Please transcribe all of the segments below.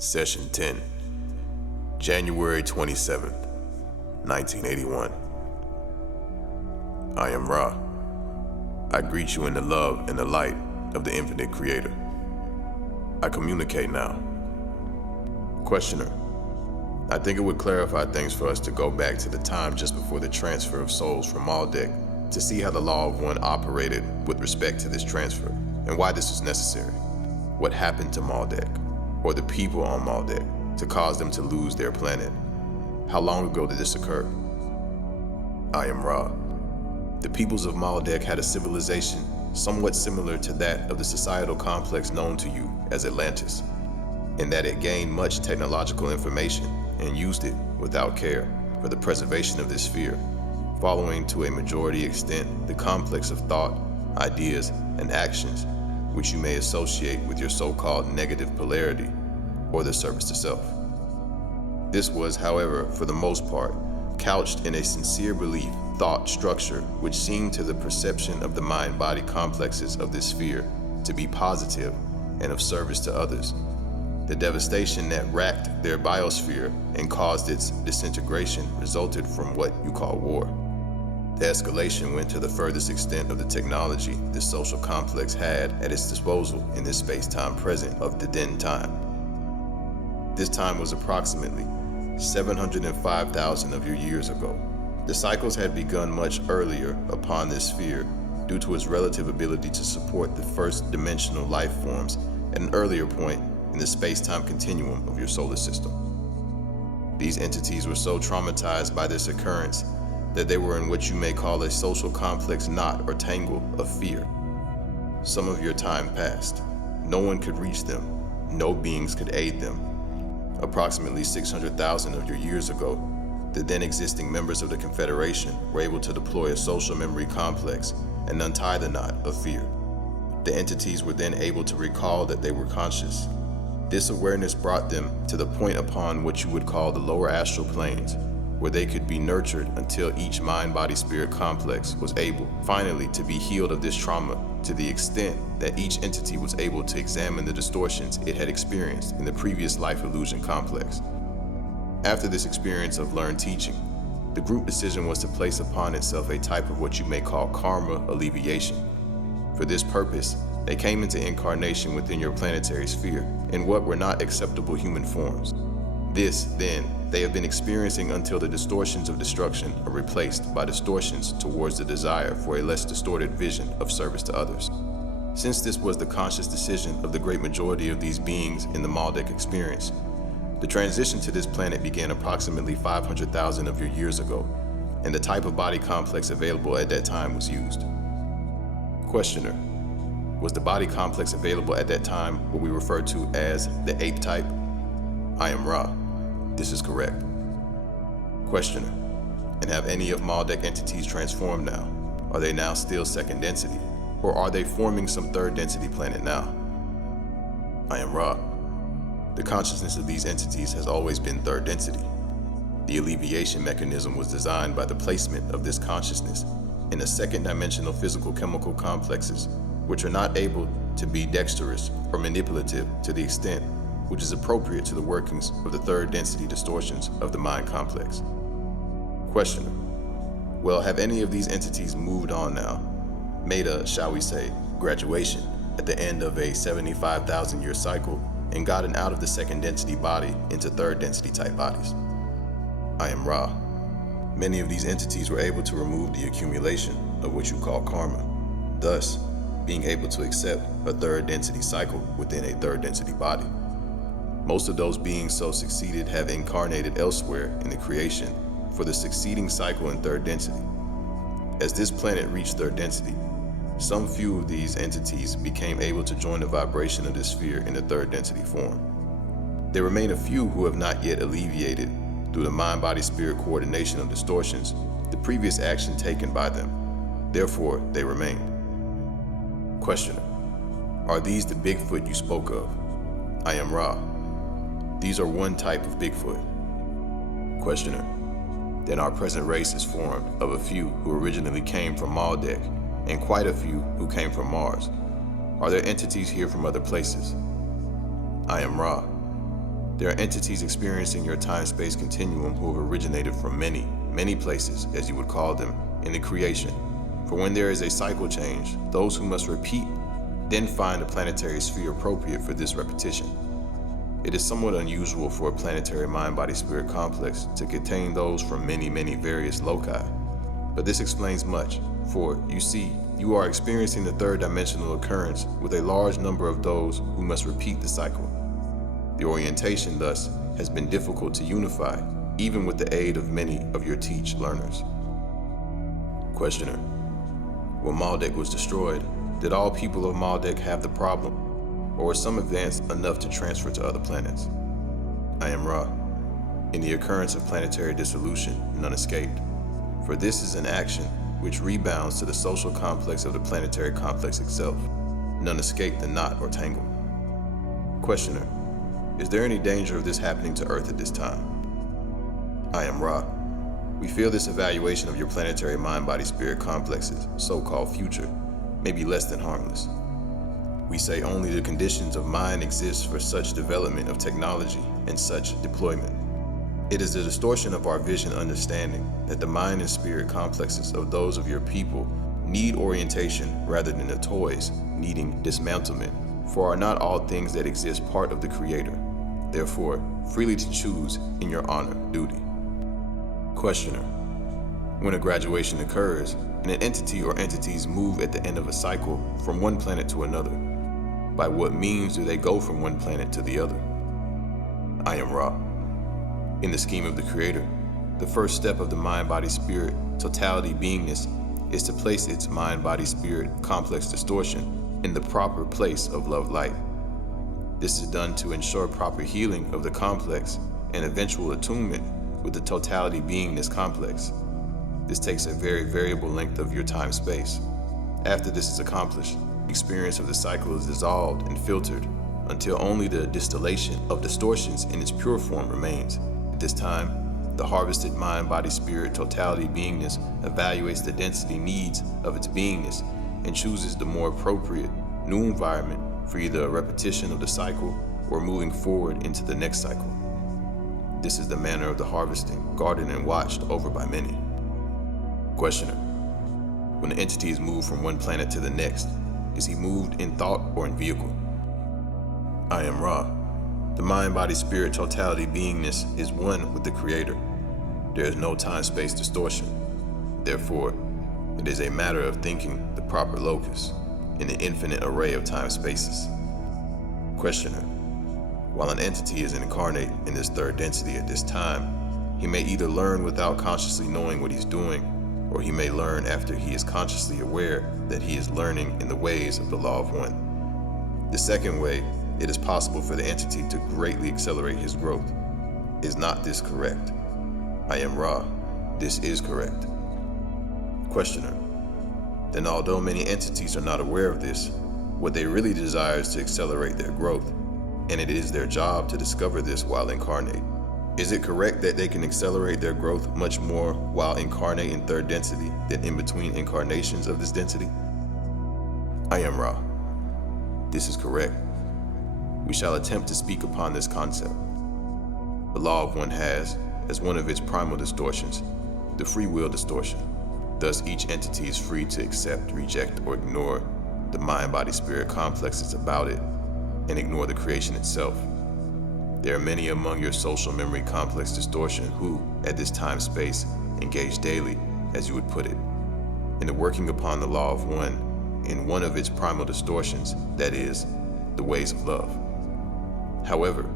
Session 10, January 27th, 1981. I am Ra. I greet you in the love and the light of the infinite creator. I communicate now. Questioner. I think it would clarify things for us to go back to the time just before the transfer of souls from Maldek to see how the Law of One operated with respect to this transfer and why this was necessary. What happened to Maldek, or the people on Maldek, to cause them to lose their planet? How long ago did this occur? I am Ra. The peoples of Maldek had a civilization somewhat similar to that of the societal complex known to you as Atlantis, in that it gained much technological information and used it without care for the preservation of this sphere, following to a majority extent the complex of thought, ideas, and actions which you may associate with your so-called negative polarity or the service to self. This was, however, for the most part, couched in a sincere belief, thought structure, which seemed to the perception of the mind-body complexes of this sphere to be positive and of service to others. The devastation that racked their biosphere and caused its disintegration resulted from what you call war. The escalation went to the furthest extent of the technology this social complex had at its disposal in this space-time present of the then time. This time was approximately 705,000 of your years ago. The cycles had begun much earlier upon this sphere due to its relative ability to support the first dimensional life forms at an earlier point in the space-time continuum of your solar system. These entities were so traumatized by this occurrence that they were in what you may call a social complex knot or tangle of fear. Some of your time passed. No one could reach them. No beings could aid them. Approximately 600,000 of your years ago, the then existing members of the Confederation were able to deploy a social memory complex and untie the knot of fear. The entities were then able to recall that they were conscious. This awareness brought them to the point upon what you would call the lower astral planes, where they could be nurtured until each mind-body-spirit complex was able, finally, to be healed of this trauma to the extent that each entity was able to examine the distortions it had experienced in the previous life illusion complex. After this experience of learned teaching, the group decision was to place upon itself a type of what you may call karma alleviation. For this purpose, they came into incarnation within your planetary sphere in what were not acceptable human forms. This, then, they have been experiencing until the distortions of destruction are replaced by distortions towards the desire for a less distorted vision of service to others. Since this was the conscious decision of the great majority of these beings in the Maldek experience, the transition to this planet began approximately 500,000 of your years ago, and the type of body complex available at that time was used. Questioner. Was the body complex available at that time what we refer to as the ape type? I am Ra. This is correct. Questioner. And have any of Maldek entities transformed now? Are they now still second density? Or are they forming some third density planet now? I am Ra. The consciousness of these entities has always been third density. The alleviation mechanism was designed by the placement of this consciousness in a second dimensional physical chemical complexes, which are not able to be dexterous or manipulative to the extent which is appropriate to the workings of the third density distortions of the mind complex. Questioner. Well, have any of these entities moved on now, made a, shall we say, graduation at the end of a 75,000-year cycle and gotten out of the second density body into third density type bodies? I am Ra. Many of these entities were able to remove the accumulation of what you call karma, thus being able to accept a third density cycle within a third density body. Most of those beings so succeeded have incarnated elsewhere in the creation for the succeeding cycle in third density. As this planet reached third density, some few of these entities became able to join the vibration of this sphere in the third density form. There remain a few who have not yet alleviated, through the mind-body-spirit coordination of distortions, the previous action taken by them. Therefore, they remain. Questioner. Are these the Bigfoot you spoke of? I am Ra. These are one type of Bigfoot. Questioner. Then our present race is formed of a few who originally came from Maldek and quite a few who came from Mars. Are there entities here from other places? I am Ra. There are entities experiencing your time-space continuum who have originated from many, many places, as you would call them, in the creation. For when there is a cycle change, those who must repeat then find a planetary sphere appropriate for this repetition. It is somewhat unusual for a planetary mind-body-spirit complex to contain those from many, many various loci. But this explains much, for, you see, you are experiencing the third dimensional occurrence with a large number of those who must repeat the cycle. The orientation, thus, has been difficult to unify, even with the aid of many of your teach learners. Questioner: when Maldek was destroyed, did all people of Maldek have the problem, or were some advanced enough to transfer to other planets? I am Ra. In the occurrence of planetary dissolution, none escaped, for this is an action which rebounds to the social complex of the planetary complex itself. None escape the knot or tangle. Questioner: is there any danger of this happening to Earth at this time? I am Ra. We feel this evaluation of your planetary mind-body-spirit complexes, so-called future, may be less than harmless. We say only the conditions of mind exist for such development of technology and such deployment. It is the distortion of our vision understanding that the mind and spirit complexes of those of your people need orientation rather than the toys needing dismantlement, for are not all things that exist part of the Creator, therefore freely to choose in your honor duty. Questioner: when a graduation occurs, and an entity or entities move at the end of a cycle from one planet to another, by what means do they go from one planet to the other? I am Ra. In the scheme of the Creator, the first step of the mind-body-spirit totality beingness is to place its mind-body-spirit complex distortion in the proper place of love-light. This is done to ensure proper healing of the complex and eventual attunement with the totality beingness complex. This takes a very variable length of your time-space. After this is accomplished, the experience of the cycle is dissolved and filtered until only the distillation of distortions in its pure form remains. At this time, the harvested mind-body-spirit totality beingness evaluates the density needs of its beingness and chooses the more appropriate new environment for either a repetition of the cycle or moving forward into the next cycle. This is the manner of the harvesting, guarded and watched over by many. Questioner: when the entity is moved from one planet to the next, is he moved in thought or in vehicle? I am Ra. The mind-body-spirit totality beingness is one with the Creator. There is no time-space distortion. Therefore, it is a matter of thinking the proper locus in the infinite array of time-spaces. Questioner: while an entity is incarnate in this third density at this time, he may either learn without consciously knowing what he's doing, or he may learn after he is consciously aware that he is learning in the ways of the law of one. The second way, it is possible for the entity to greatly accelerate his growth. Is not this correct? I am Ra. This is correct. Questioner: then although many entities are not aware of this, what they really desire is to accelerate their growth, and it is their job to discover this while incarnate. Is it correct that they can accelerate their growth much more while incarnate in third density than in between incarnations of this density? I am Ra. This is correct. We shall attempt to speak upon this concept. The law of one has, as one of its primal distortions, the free will distortion. Thus, each entity is free to accept, reject, or ignore the mind-body-spirit complexes about it and ignore the creation itself. There are many among your social memory complex distortion who, at this time-space, engage daily, as you would put it, in the working upon the law of one in one of its primal distortions, that is, the ways of love. However,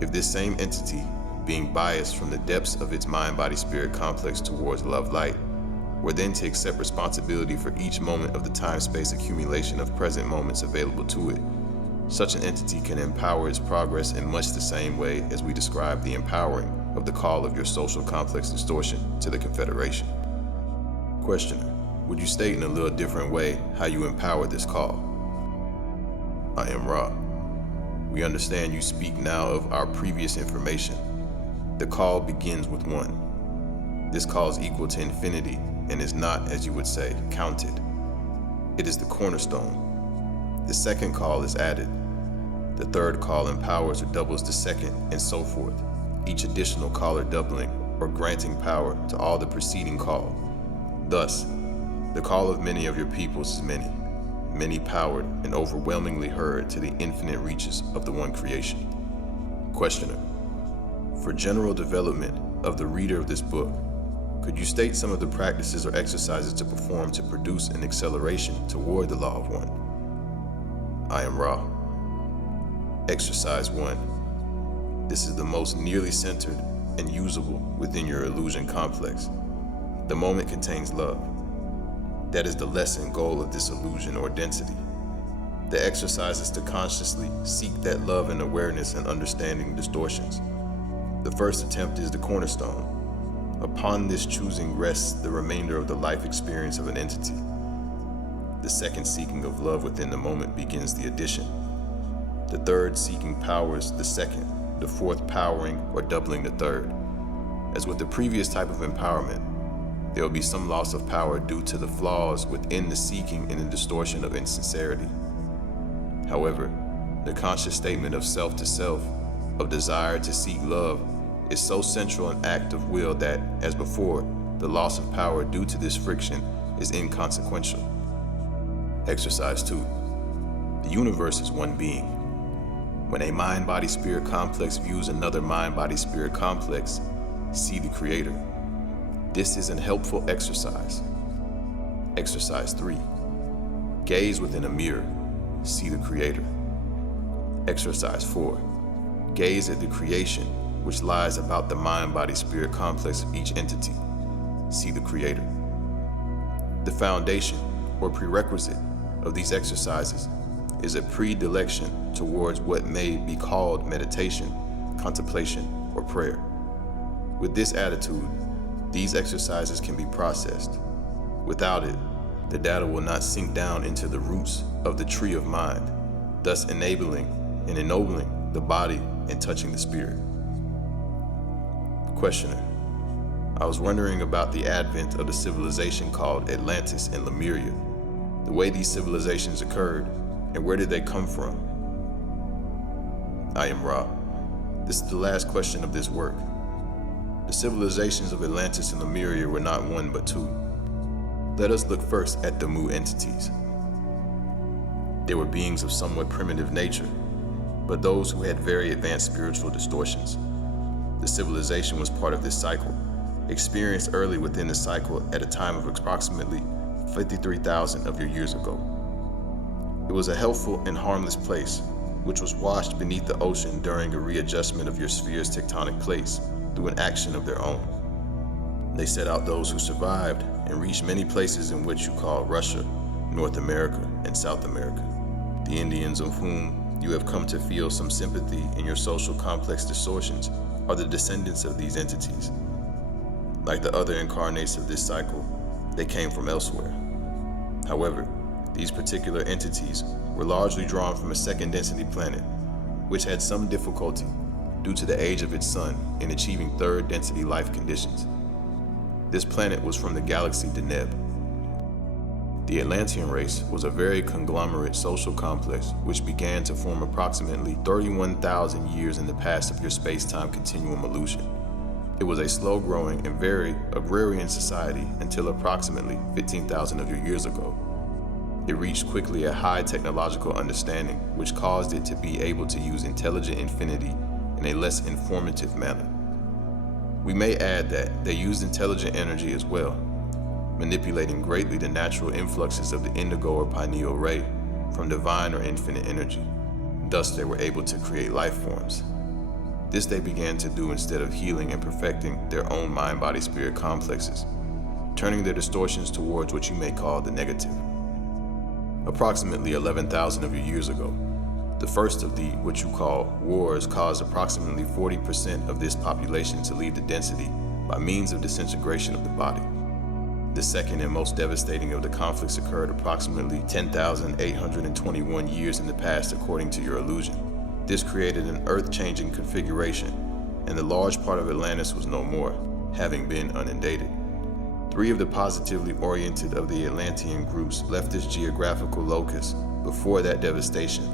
if this same entity, being biased from the depths of its mind-body-spirit complex towards love-light, were then to accept responsibility for each moment of the time-space accumulation of present moments available to it, such an entity can empower its progress in much the same way as we describe the empowering of the call of your social complex distortion to the Confederation. Questioner: would you state in a little different way how you empower this call? I am Ra. We understand you speak now of our previous information. The call begins with one. This call is equal to infinity and is not, as you would say, counted. It is the cornerstone. The second call is added. The third call empowers or doubles the second, and so forth, each additional caller doubling or granting power to all the preceding call. Thus, the call of many of your peoples is many, many powered and overwhelmingly heard to the infinite reaches of the one creation. Questioner: for general development of the reader of this book, could you state some of the practices or exercises to perform to produce an acceleration toward the law of one? I am Ra. Exercise 1. This is the most nearly centered and usable within your illusion complex. The moment contains love. That is the lesson goal of this illusion or density. The exercise is to consciously seek that love and awareness and understanding distortions. The first attempt is the cornerstone. Upon this choosing rests the remainder of the life experience of an entity. The second seeking of love within the moment begins the addition. The third seeking powers the second, the fourth powering or doubling the third. As with the previous type of empowerment, there will be some loss of power due to the flaws within the seeking and the distortion of insincerity. However, the conscious statement of self to self, of desire to seek love, is so central an act of will that, as before, the loss of power due to this friction is inconsequential. Exercise 2. The universe is one being. When a mind-body-spirit complex views another mind-body-spirit complex, see the Creator. This is an helpful exercise. Exercise 3. Gaze within a mirror, see the Creator. Exercise 4. Gaze at the creation which lies about the mind-body-spirit complex of each entity, see the Creator. The foundation or prerequisite of these exercises is a predilection towards what may be called meditation, contemplation, or prayer. With this attitude, these exercises can be processed. Without it, the data will not sink down into the roots of the tree of mind, thus enabling and ennobling the body and touching the spirit. Questioner: I was wondering about the advent of the civilization called Atlantis and Lemuria, the way these civilizations occurred, and where did they come from? I am Ra. This is the last question of this work. The civilizations of Atlantis and Lemuria were not one but two. Let us look first at the Mu entities. They were beings of somewhat primitive nature, but those who had very advanced spiritual distortions. The civilization was part of this cycle, experienced early within the cycle at a time of approximately 53,000 of your years ago. It was a healthful and harmless place, which was washed beneath the ocean during a readjustment of your sphere's tectonic plates through an action of their own. They set out those who survived and reached many places in what you call Russia, North America, and South America. The Indians of whom you have come to feel some sympathy in your social complex distortions are the descendants of these entities. Like the other incarnates of this cycle, they came from elsewhere. However, these particular entities were largely drawn from a second density planet, which had some difficulty due to the age of its sun in achieving third density life conditions. This planet was from the galaxy Deneb. The Atlantean race was a very conglomerate social complex which began to form approximately 31,000 years in the past of your space-time continuum illusion. It was a slow-growing and very agrarian society until approximately 15,000 of your years ago. It reached quickly a high technological understanding, which caused it to be able to use intelligent infinity in a less informative manner. We may add that they used intelligent energy as well, manipulating greatly the natural influxes of the indigo or pineal ray from divine or infinite energy. Thus, they were able to create life forms. This they began to do instead of healing and perfecting their own mind-body-spirit complexes, turning their distortions towards what you may call the negative. Approximately 11,000 of your years ago, the first of the what you call wars caused approximately 40% of this population to leave the density by means of disintegration of the body. The second and most devastating of the conflicts occurred approximately 10,821 years in the past according to your illusion. This created an earth-changing configuration, and the large part of Atlantis was no more, having been inundated. 3 of the positively oriented of the Atlantean groups left this geographical locus before that devastation,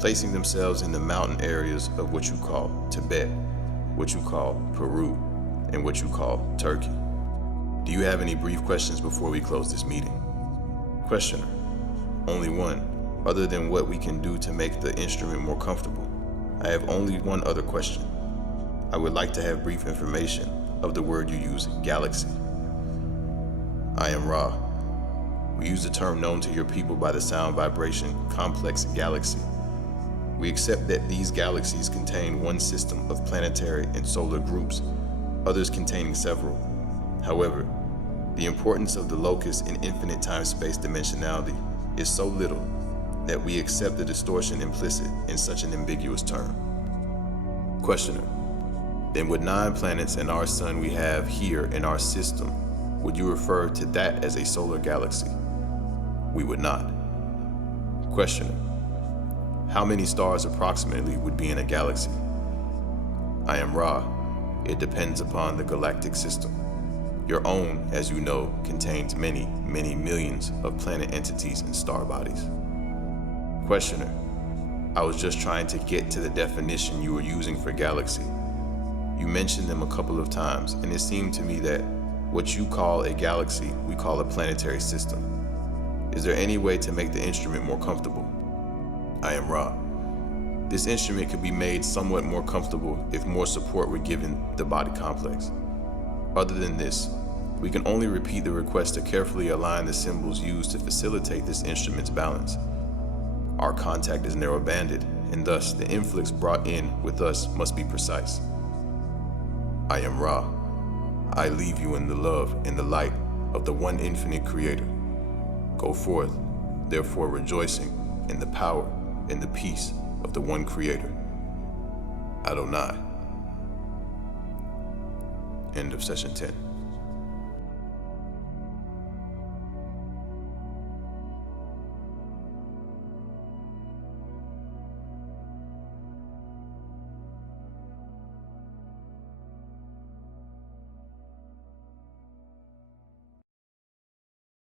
placing themselves in the mountain areas of what you call Tibet, what you call Peru, and what you call Turkey. Do you have any brief questions before we close this meeting? Questioner: only one. Other than what we can do to make the instrument more comfortable, I have only one other question. I would like to have brief information of the word you use, galaxy. I am Ra. We use the term known to your people by the sound vibration, complex galaxy. We accept that these galaxies contain one system of planetary and solar groups, others containing several. However, the importance of the locus in infinite time-space dimensionality is so little that we accept the distortion implicit in such an ambiguous term. Questioner: then with 9 planets and our sun we have here in our system, would you refer to that as a solar galaxy? We would not. Questioner: how many stars approximately would be in a galaxy? I am Ra. It depends upon the galactic system. Your own, as you know, contains many, many millions of planet entities and star bodies. Questioner: I was just trying to get to the definition you were using for galaxy. You mentioned them a couple of times, and it seemed to me that what you call a galaxy, we call a planetary system. Is there any way to make the instrument more comfortable? I am Ra. This instrument could be made somewhat more comfortable if more support were given the body complex. Other than this, we can only repeat the request to carefully align the symbols used to facilitate this instrument's balance. Our contact is narrow-banded, and thus the influx brought in with us must be precise. I am Ra. I leave you in the love and the light of the one infinite creator. Go forth, therefore rejoicing in the power and the peace of the one creator. Adonai. End of session 10.